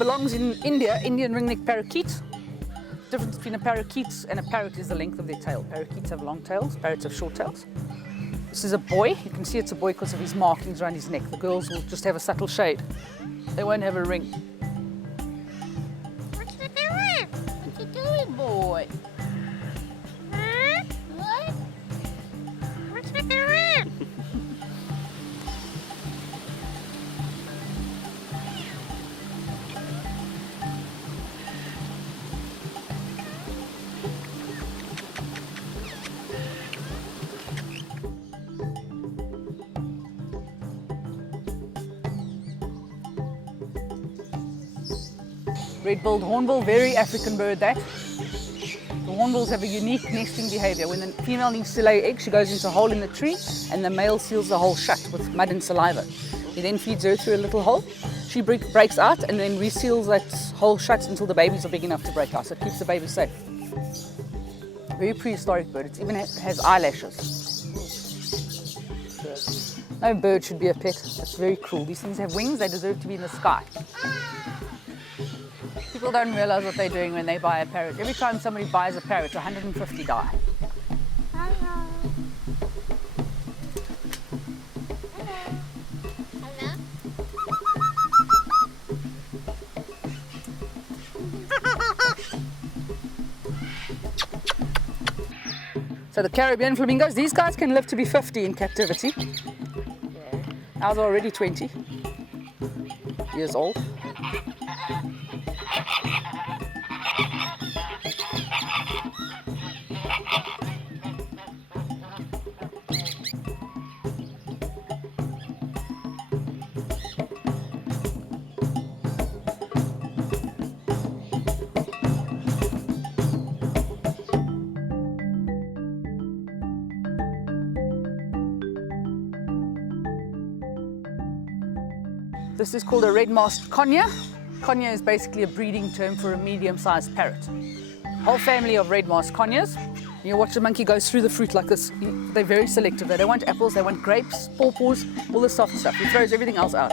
belongs in India, Indian ring-necked parakeet. The difference between a parakeet and a parrot is the length of their tail. Parakeets have long tails, parrots have short tails. This is a boy. You can see it's a boy because of his markings around his neck. The girls will just have a subtle shade. They won't have a ring. What you doing? What you doing, boy? Huh? What? What you doing? Red-billed hornbill, very African bird that. The hornbills have a unique nesting behavior. When the female needs to lay eggs, she goes into a hole in the tree and the male seals the hole shut with mud and saliva. He then feeds her through a little hole. She breaks out and then reseals that hole shut until the babies are big enough to break out. So it keeps the baby safe. Very prehistoric bird. It even has eyelashes. No bird should be a pet. It's very cruel. These things have wings. They deserve to be in the sky. People don't realize what they're doing when they buy a parrot. Every time somebody buys a parrot, 150 die. Hello. Hello. So the Caribbean flamingos, these guys can live to be 50 in captivity. Ours are already 20 years old. This is called a red-masked conure. Conure is basically a breeding term for a medium-sized parrot. Whole family of red-masked conures. You watch the monkey goes through the fruit like this. They're very selective. They don't want apples, they want grapes, pawpaws, all the soft stuff. He throws everything else out.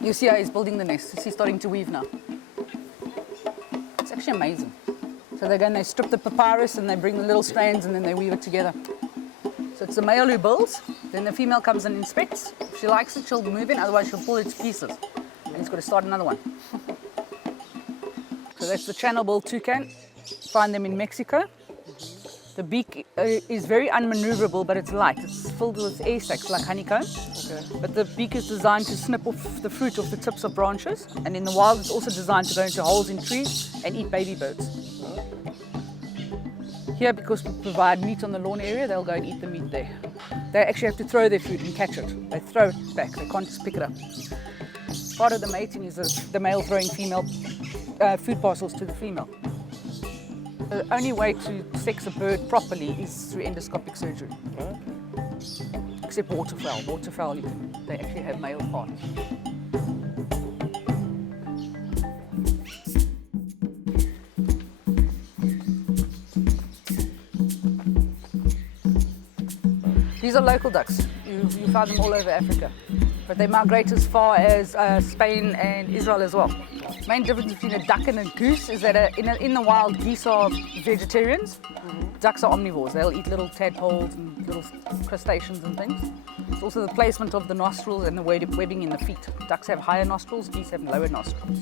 You see how he's building the nest. He's starting to weave now. It's actually amazing. So they go and they strip the papyrus and they bring the little strands and then they weave it together. So it's the male who builds, then the female comes and inspects. If she likes it, she'll move in, otherwise she'll pull it to pieces. And he's got to start another one. So that's the channel-billed toucan. Find them in Mexico. The beak is very unmaneuverable, but it's light. It's filled with air sacs like honeycomb. Okay. But the beak is designed to snip off the fruit off the tips of branches. And in the wild, it's also designed to go into holes in trees and eat baby birds. Here, because we provide meat on the lawn area, they'll go and eat the meat there. They actually have to throw their food and catch it. They throw it back. They can't just pick it up. Part of the mating is the male throwing female food parcels to the female. The only way to sex a bird properly is through endoscopic surgery. Okay. Except waterfowl. Waterfowl, they actually have male parts. These are local ducks. You find them all over Africa. But they migrate as far as Spain and Israel as well. Main difference between a duck and a goose is that in the wild, geese are vegetarians. Ducks are omnivores. They'll eat little tadpoles and little crustaceans and things. It's also the placement of the nostrils and the webbing in the feet. Ducks have higher nostrils, geese have lower nostrils.